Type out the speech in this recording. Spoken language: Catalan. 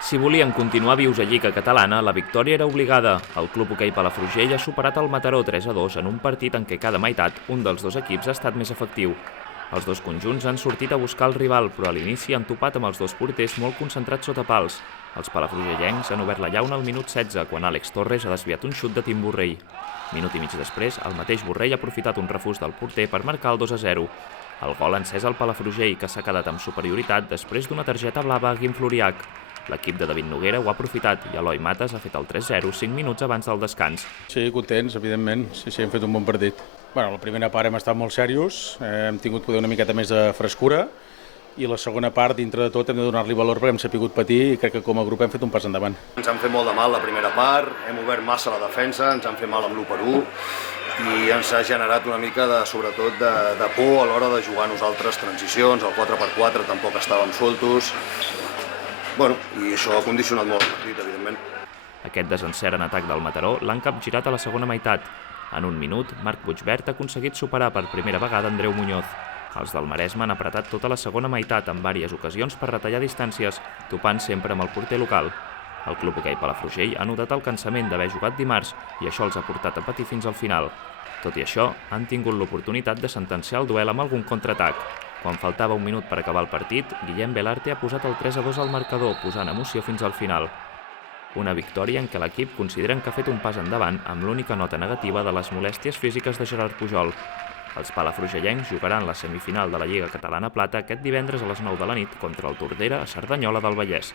Si volien continuar vius a Lliga Catalana, la victòria era obligada. El Club Hoquei Palafrugell ha superat el Mataró 3-2 en un partit en què cada meitat un dels dos equips ha estat més efectiu. Els dos conjunts han sortit a buscar el rival, però a l'inici han topat amb els dos porters molt concentrats sota pals. Els palafrugellencs han obert la llauna al minut 16, quan Àlex Torres ha desviat un xut de Tim Borrell. Minut i mig després, el mateix Borrell ha aprofitat un refús del porter per marcar el 2-0. El gol ha encès el Palafrugell, que s'ha quedat amb superioritat després d'una targeta blava a Guim Floriac. L'equip de David Noguera ho ha aprofitat i Eloi Mates ha fet el 3-0 5 minuts abans del descans. Sí, contents, evidentment. Sí, hem fet un bon partit. La primera part hem estat molt serios, hem tingut poder una miqueta més de frescura i la segona part, dintre de tot, hem de donar-li valor perquè hem sapigut patir i crec que com a grup hem fet un pas endavant. Ens han fet molt de mal la primera part, hem obert massa la defensa, ens han fet mal amb l'1-1 i ens ha generat una mica, sobretot, de por a l'hora de jugar nosaltres transicions, el 4x4 tampoc estàvem soltos. I això ha condicionat molt el partit, evidentment. Aquest desencert en atac del Mataró l'han capgirat a la segona meitat. En un minut, Marc Puigbert ha aconseguit superar per primera vegada Andreu Muñoz. Els del Maresme han apretat tota la segona meitat en diverses ocasions per retallar distàncies, topant sempre amb el porter local. El Club Hoquei Palafrugell ha notat el cansament d'haver jugat dimarts i això els ha portat a patir fins al final. Tot i això, han tingut l'oportunitat de sentenciar el duel amb algun contraatac. Quan faltava un minut per acabar el partit, Guillem Velarte ha posat el 3-2 al marcador, posant emoció fins al final. Una victòria en què l'equip consideren que ha fet un pas endavant amb l'única nota negativa de les molèsties físiques de Gerard Pujol. Els palafrugellencs jugaran la semifinal de la Lliga Catalana Plata aquest divendres a les 9 de la nit contra el Tordera a Cerdanyola del Vallès.